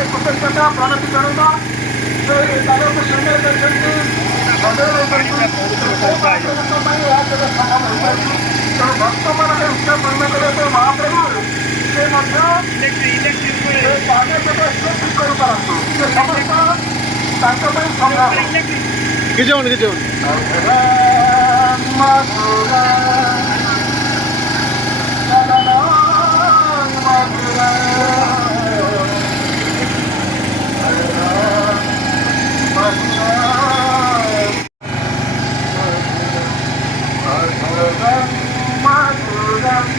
त्याच्यामध्ये कृतज्ञता प्राणपिकांना तालुका शंभर दर्शनची भक्त मनाने उत्तर बनण्याकडे ते महाप्रभू ते मध्य पाण्याचं इलेक्ट्रिक करू पाहतो ते समजता त्यांचं पण समजा किती Madhuram